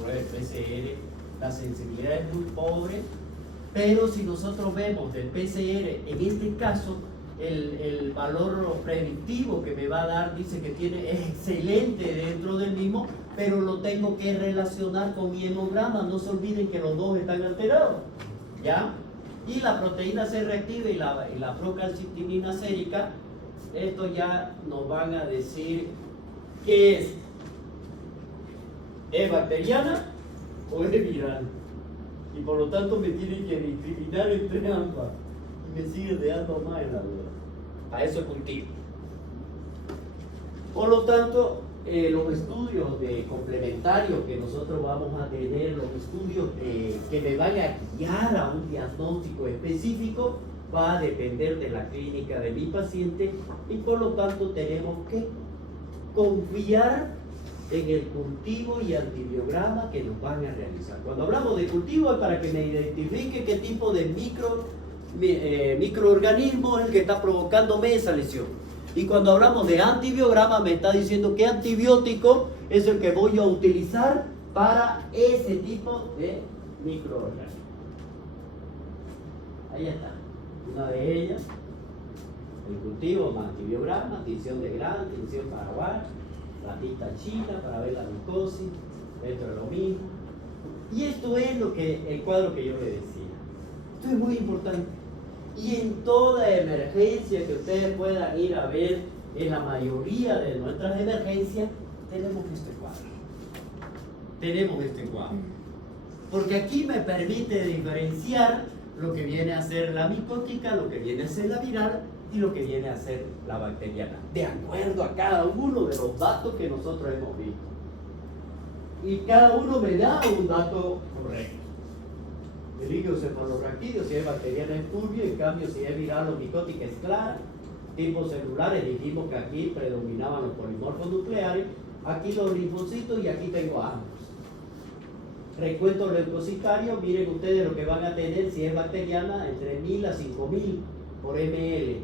prueba de PCR, la sensibilidad es muy pobre, pero si nosotros vemos del PCR, en este caso, el valor predictivo que me va a dar, dice que es excelente dentro del mismo, pero lo tengo que relacionar con mi hemograma. No se olviden que los dos están alterados, ¿ya? Y la proteína C reactiva y la procalcitonina sérica, esto ya nos van a decir qué es. ¿Es bacteriana o es viral? Y por lo tanto me tienen que discriminar entre ambas. Y me siguen dejando más en la duda. A eso cultivo. Por lo tanto, los estudios complementarios que nosotros vamos a tener, los estudios que me van a guiar a un diagnóstico específico, va a depender de la clínica de mi paciente, y por lo tanto tenemos que confiar en el cultivo y antibiograma que nos van a realizar. Cuando hablamos de cultivo es para que me identifique qué tipo de microorganismo es el que está provocándome esa lesión. Y cuando hablamos de antibiograma me está diciendo qué antibiótico es el que voy a utilizar para ese tipo de microorganismo. Ahí está, una de ellas, el cultivo más antibiograma, tinción de Gram, tinción Paraguay, ratita china para ver la glucosis, esto es lo mismo. Y esto es el cuadro que yo le decía. Esto es muy importante. Y en toda emergencia que ustedes puedan ir a ver, en la mayoría de nuestras emergencias, tenemos este cuadro. Tenemos este cuadro. Porque aquí me permite diferenciar lo que viene a ser la micótica, lo que viene a ser la viral y lo que viene a ser la bacteriana, de acuerdo a cada uno de los datos que nosotros hemos visto. Y cada uno me da un dato correcto. El líquido cefalorraquídeo, si es bacteriana, es turbio, en cambio si es viral o micótica es clara. Tipos celulares, dijimos que aquí predominaban los polimorfos nucleares, aquí los linfocitos y aquí tengo ambos. Recuento leucocitario, miren ustedes lo que van a tener si es bacteriana, entre 1000 a 5000 por ml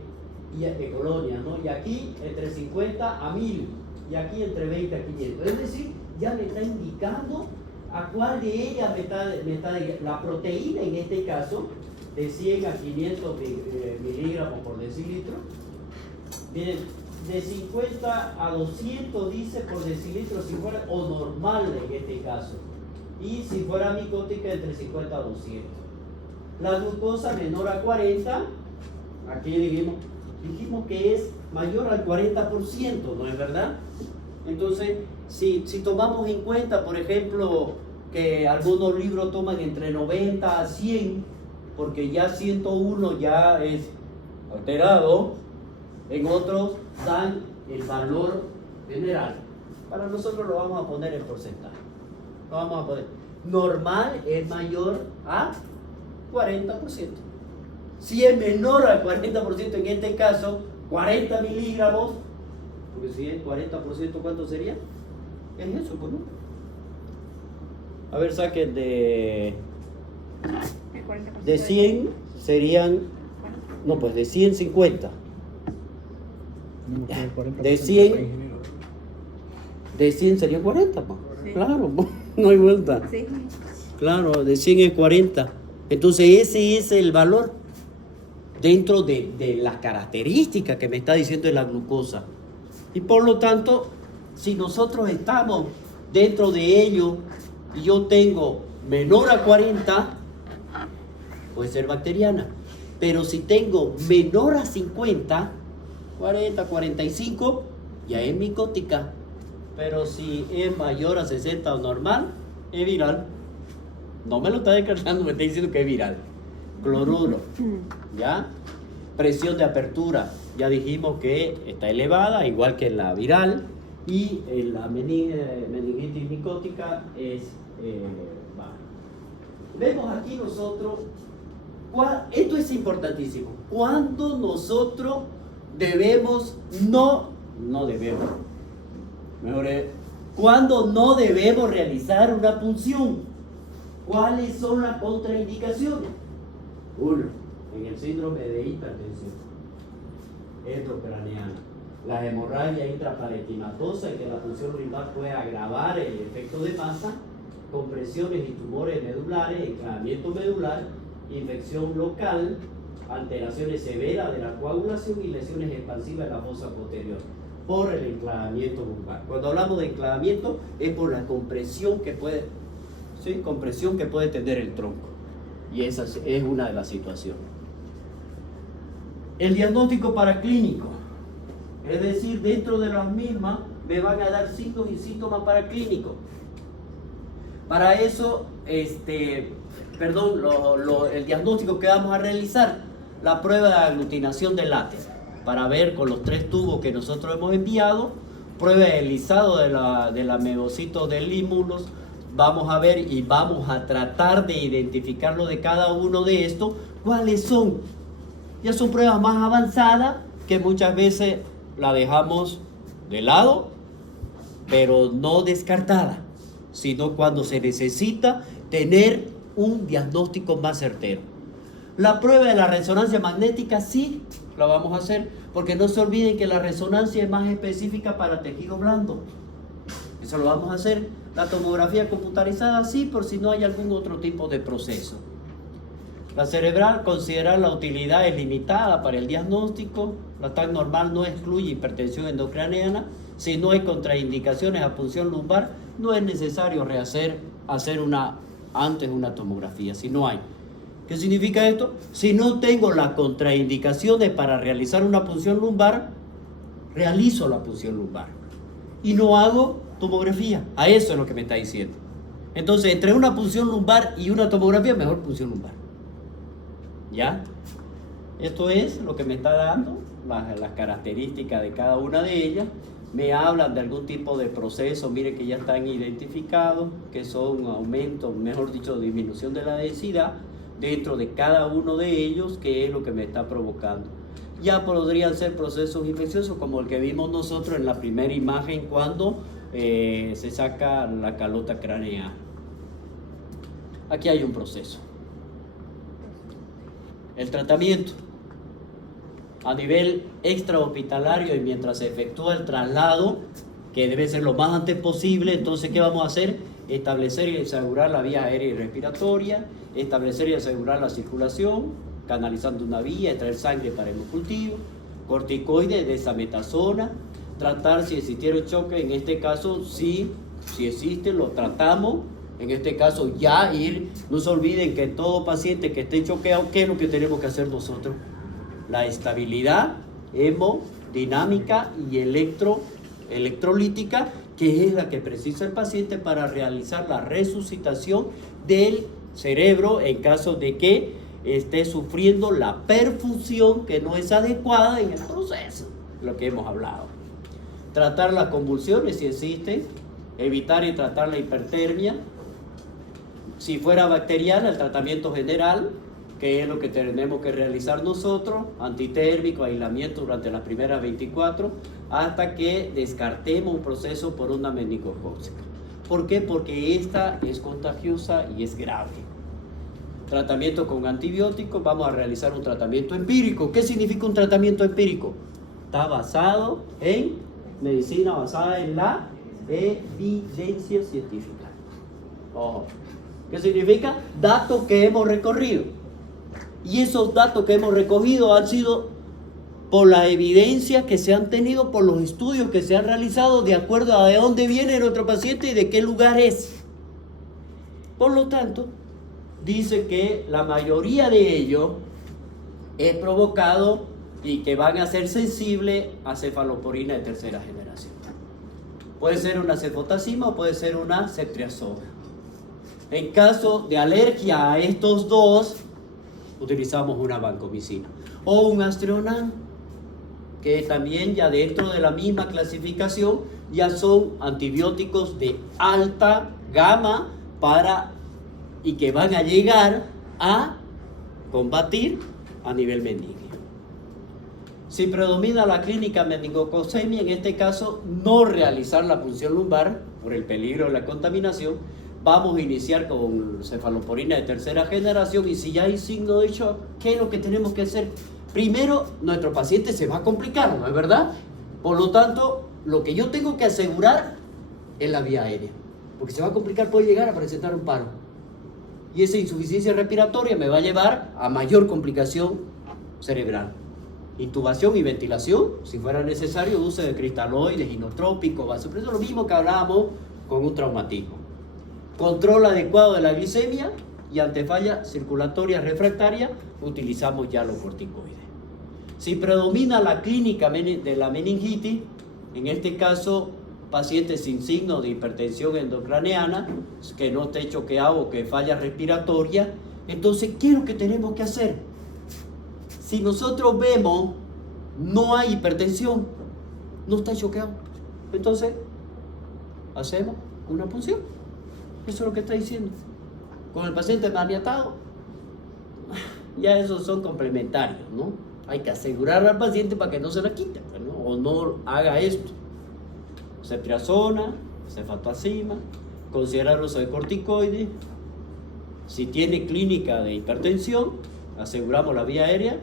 y de colonias, ¿no? Y aquí entre 50 a 1000 y aquí entre 20 a 500. Es decir, ya me está indicando a cuál de ellas me está la proteína en este caso de 100 a 500 miligramos por decilitro. Miren, de 50 a 200 dice por decilitro si fuera, o normal en este caso. Y si fuera micótica entre 50 a 200. La glucosa menor a 40, aquí dijimos que es mayor al 40%, ¿no es verdad? Entonces, si tomamos en cuenta, por ejemplo, que algunos libros toman entre 90 a 100, porque ya 101 ya es alterado, en otros dan el valor general. Para nosotros lo vamos a poner en porcentaje. Lo vamos a poner. Normal es mayor a 40%. Si es menor al 40%, en este caso, 40 miligramos, porque si es 40%, ¿cuánto sería? Es eso, pues, ¿no? A ver, saquen de 100 serían, no, pues de 100, 50. De 100 sería 40, pues. Sí. Claro, no hay vuelta. Sí. Claro, de 100 es 40. Entonces ese es el valor dentro de las características que me está diciendo de la glucosa. Y por lo tanto, si nosotros estamos dentro de ello y yo tengo menor a 40, puede ser bacteriana. Pero si tengo menor a 50, 40, 45, ya es micótica. Pero si es mayor a 60 o normal, es viral. No me lo está descartando, me está diciendo que es viral. Cloruro, ¿ya? Presión de apertura, ya dijimos que está elevada, igual que en la viral. Y la meningitis micótica es baja. Vemos aquí nosotros, esto es importantísimo, cuando nosotros debemos, no debemos, mejor es, cuando no debemos realizar una punción. ¿Cuáles son las contraindicaciones? Uno, en el síndrome de hipertensión endocraneana, la hemorragia intraparenquimatosa, en que la punción lumbar puede agravar el efecto de masa, compresiones y tumores medulares, enclavamiento medular, infección local, alteraciones severas de la coagulación y lesiones expansivas de la fosa posterior por el enclavamiento lumbar. Cuando hablamos de enclavamiento es por la compresión que puede, ¿sí? Compresión que puede tener el tronco, y esa es una de las situaciones. El diagnóstico paraclínico, es decir, dentro de las mismas me van a dar signos y síntomas paraclínicos. Para eso, el diagnóstico que vamos a realizar, la prueba de aglutinación de látex, para ver con los 3 tubos que nosotros hemos enviado, prueba de lisado de la megocitos del límulos. Vamos a ver y vamos a tratar de identificarlo de cada uno de estos, cuáles son. Ya son pruebas más avanzadas que muchas veces la dejamos de lado, pero no descartada, sino cuando se necesita tener un diagnóstico más certero. La prueba de la resonancia magnética sí la vamos a hacer, porque no se olviden que la resonancia es más específica para tejido blando. Eso lo vamos a hacer. La tomografía computarizada sí, por si no hay algún otro tipo de proceso. La cerebral, considerar la utilidad es limitada para el diagnóstico. La TAC normal no excluye hipertensión endocraneana. Si no hay contraindicaciones a punción lumbar, no es necesario hacer antes una tomografía, si no hay. ¿Qué significa esto? Si no tengo las contraindicaciones para realizar una punción lumbar, realizo la punción lumbar y no hago tomografía. A eso es lo que me está diciendo. Entonces, entre una punción lumbar y una tomografía, mejor punción lumbar. ¿Ya? Esto es lo que me está dando, las características de cada una de ellas. Me hablan de algún tipo de proceso, mire que ya están identificados, que son aumentos, mejor dicho, disminución de la densidad dentro de cada uno de ellos, que es lo que me está provocando. Ya podrían ser procesos infecciosos como el que vimos nosotros en la primera imagen cuando se saca la calota craneal. Aquí hay un proceso. El tratamiento. a nivel extrahospitalario y mientras se efectúa el traslado, que debe ser lo más antes posible. Entonces, ¿qué vamos a hacer? Establecer y asegurar la vía aérea y respiratoria, establecer y asegurar la circulación, canalizando una vía, extraer sangre para hemocultivo, corticoides, desametasona, tratar si existiera un choque, en este caso, si existe, lo tratamos. En este caso, ya ir, no se olviden que todo paciente que esté choqueado, ¿qué es lo que tenemos que hacer nosotros? La estabilidad hemodinámica y electrolítica, que es la que precisa el paciente para realizar la resucitación del cerebro en caso de que esté sufriendo la perfusión que no es adecuada en el proceso, lo que hemos hablado. Tratar las convulsiones si existen, evitar y tratar la hipertermia. Si fuera bacteriana, el tratamiento general, que es lo que tenemos que realizar nosotros, antitérmico, aislamiento durante las primeras 24, hasta que descartemos un proceso por una meningocócica. ¿Por qué? Porque esta es contagiosa y es grave. Tratamiento con antibióticos, vamos a realizar un tratamiento empírico. ¿Qué significa un tratamiento empírico? Está basado en medicina, basada en la evidencia científica. Ojo. ¿Qué significa? Datos que hemos recorrido. Y esos datos que hemos recogido han sido por la evidencia que se han tenido, por los estudios que se han realizado de acuerdo a de dónde viene nuestro paciente y de qué lugar es. Por lo tanto, dice que la mayoría de ellos es provocado y que van a ser sensibles a cefalosporina de tercera generación. Puede ser una cefotacima o puede ser una ceftriaxona. En caso de alergia a estos dos, utilizamos una vancomicina o un Astreonam, que también ya dentro de la misma clasificación ya son antibióticos de alta gama y que van a llegar a combatir a nivel meningio. Si predomina la clínica meningococemia, en este caso no realizar la punción lumbar por el peligro de la contaminación, vamos a iniciar con cefalosporina de tercera generación. Y si ya hay signo de shock, ¿qué es lo que tenemos que hacer? Primero, nuestro paciente se va a complicar, ¿no es verdad? Por lo tanto, lo que yo tengo que asegurar es la vía aérea, porque se va a complicar, puede llegar a presentar un paro. Y esa insuficiencia respiratoria me va a llevar a mayor complicación cerebral. Intubación y ventilación, si fuera necesario, uso de cristaloides, inotrópicos, vasopresores, lo mismo que hablábamos con un traumatismo. Control adecuado de la glicemia y ante falla circulatoria refractaria utilizamos ya los corticoides. Si predomina la clínica de la meningitis, en este caso pacientes sin signos de hipertensión endocraneana, que no esté choqueado o que falla respiratoria, entonces ¿qué es lo que tenemos que hacer? Si nosotros vemos no hay hipertensión, no está choqueado, entonces hacemos una punción. Eso es lo que está diciendo. Con el paciente maniatado, ya esos son complementarios, ¿no? Hay que asegurar al paciente para que no se la quite, ¿no? O no haga esto. Ceftriaxona, cefatoacima, considerar uso de corticoides. Si tiene clínica de hipertensión, aseguramos la vía aérea,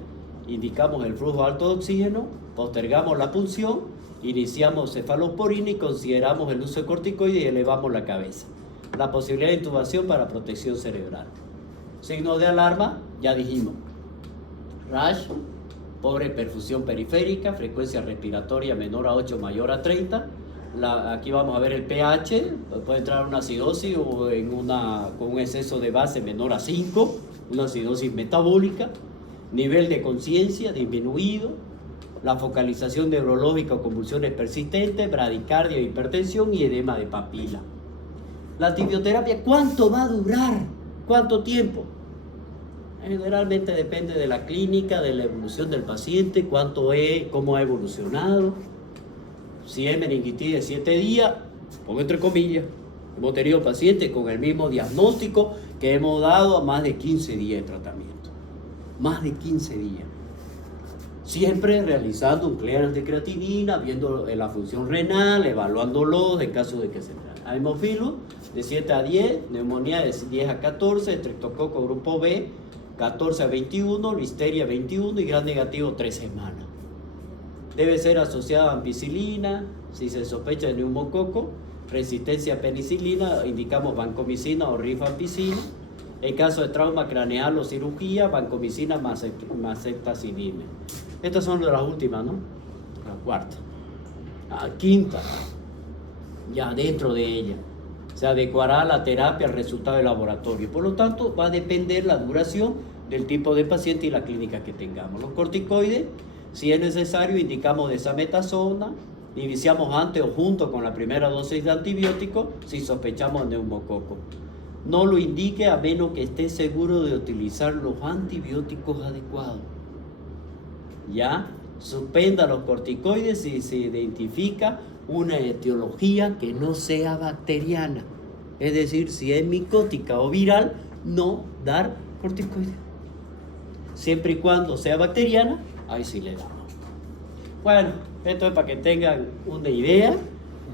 indicamos el flujo alto de oxígeno, postergamos la punción, iniciamos cefalosporina y consideramos el uso de corticoides y elevamos la cabeza. La posibilidad de intubación para protección cerebral. Signos de alarma, ya dijimos. Rash, pobre perfusión periférica, frecuencia respiratoria menor a 8, mayor a 30. Aquí vamos a ver el pH, puede entrar una acidosis o con un exceso de base menor a 5, una acidosis metabólica. Nivel de conciencia disminuido. La focalización neurológica o convulsiones persistentes, bradicardia, hipertensión y edema de papila. La antibioterapias, ¿cuánto va a durar? ¿Cuánto tiempo? Generalmente depende de la clínica, de la evolución del paciente, cómo ha evolucionado. Si es meningitis de 7 días, pongo entre comillas, hemos tenido pacientes con el mismo diagnóstico que hemos dado a más de 15 días de tratamiento. Más de 15 días. Siempre realizando un clearance de creatinina, viendo la función renal, evaluándolos en caso de que se trate. Hemofilus de 7 a 10, neumonía de 10 a 14, estreptococo grupo B 14 a 21, listeria 21 y gran negativo 3 semanas. Debe ser asociada a ampicilina, si se sospecha de neumococo, resistencia a penicilina, indicamos vancomicina o rifampicina. En caso de trauma craneal o cirugía, vancomicina más ceftazidime. Estas son las últimas, ¿no? La cuarta. La quinta, ya dentro de ella, se adecuará la terapia al resultado del laboratorio. Por lo tanto, va a depender la duración del tipo de paciente y la clínica que tengamos. Los corticoides, si es necesario, indicamos desametasona, iniciamos antes o junto con la primera dosis de antibiótico si sospechamos neumococo. No lo indique a menos que esté seguro de utilizar los antibióticos adecuados. Ya, suspenda los corticoides si se identifica una etiología que no sea bacteriana. Es decir, si es micótica o viral, no dar corticoides. Siempre y cuando sea bacteriana, ahí sí le damos. Bueno, esto es para que tengan una idea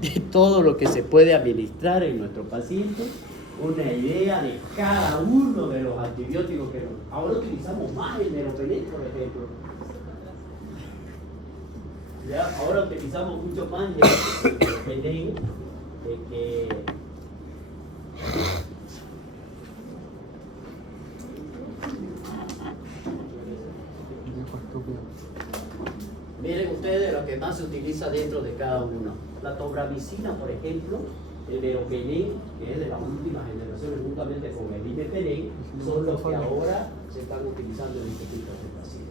de todo lo que se puede administrar en nuestro paciente, una idea de cada uno de los antibióticos que ahora utilizamos más el meropenem, por ejemplo. ¿Ya? Ahora utilizamos mucho más el meropenem que miren ustedes lo que más se utiliza dentro de cada uno. La tobramicina, por ejemplo, el meropenem, que es de las últimas generaciones, juntamente con el imipenem, son los que ahora se están utilizando en este tipo de pacientes.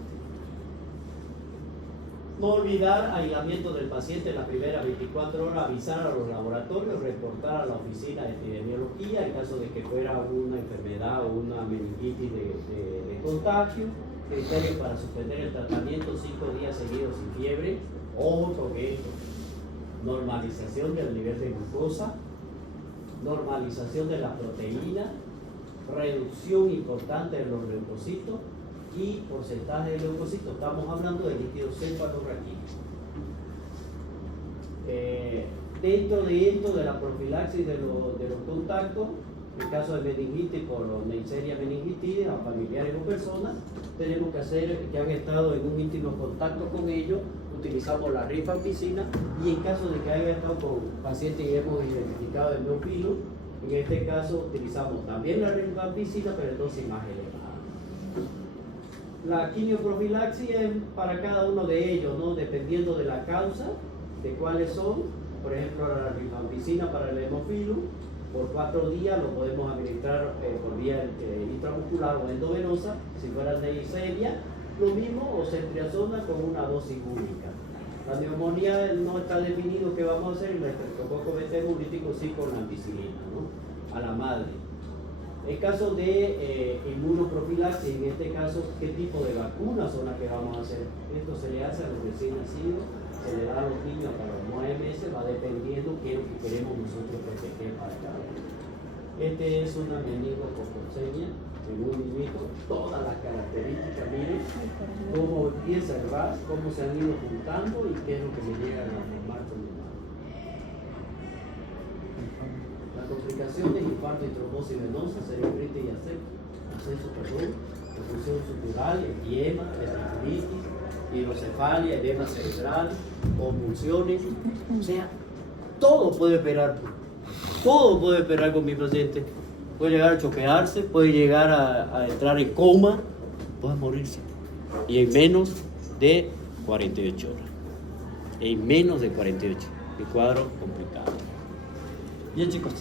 No olvidar aislamiento del paciente en las primeras 24 horas, avisar a los laboratorios, reportar a la oficina de epidemiología en caso de que fuera una enfermedad o una meningitis de contagio. Criterios para suspender el tratamiento 5 días seguidos sin fiebre. Ojo con esto. Normalización del nivel de glucosa, normalización de la proteína, reducción importante de los leucocitos y porcentaje de leucocitos. Estamos hablando de líquido cefalorraquídeo. Dentro de esto de la profilaxis de los contactos, en caso de meningitis por Neisseria meningitidis a familiares o personas, tenemos que hacer que han estado en un íntimo contacto con ellos, utilizamos la rifampicina, y en caso de que hayan estado con pacientes y hemos identificado el neofilo, en este caso utilizamos también la rifampicina, pero en dosis más elevada. La quimioprofilaxis es para cada uno de ellos, ¿no? Dependiendo de la causa, de cuáles son. Por ejemplo, la rifampicina para el hemofilo, por 4 días lo podemos administrar por vía intramuscular o endovenosa, si fuera Neisseria, lo mismo, o ceftriaxona con una dosis única. La neumonía no está definido qué vamos a hacer, el estreptococo beta hemolítico sí con la ampicilina, ¿no? A la madre. En caso de inmunoprofilaxis, en este caso, ¿qué tipo de vacunas son las que vamos a hacer? Esto se le hace a los recién nacidos, se le da a los niños para los 9 meses, va dependiendo qué es lo que queremos nosotros proteger para cada uno. Este es una meningocococemia, en un niñito, todas las características, miren cómo empieza el RAS, cómo se han ido juntando y qué es lo que me llegan a formar con el mal. La complicación de infarto y trombosis venosa, cerebritis y acceso, confusión sutural, edema, vesicularis, hidrocefalia, edema cerebral, convulsiones, o sea, todo puede operar con mi paciente. Puede llegar a choquearse, puede llegar a entrar en coma, puede morirse. Y en menos de 48 horas. En menos de 48. El cuadro complicado. Bien, chicos.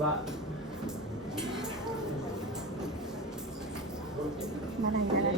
Va. Van a ir a la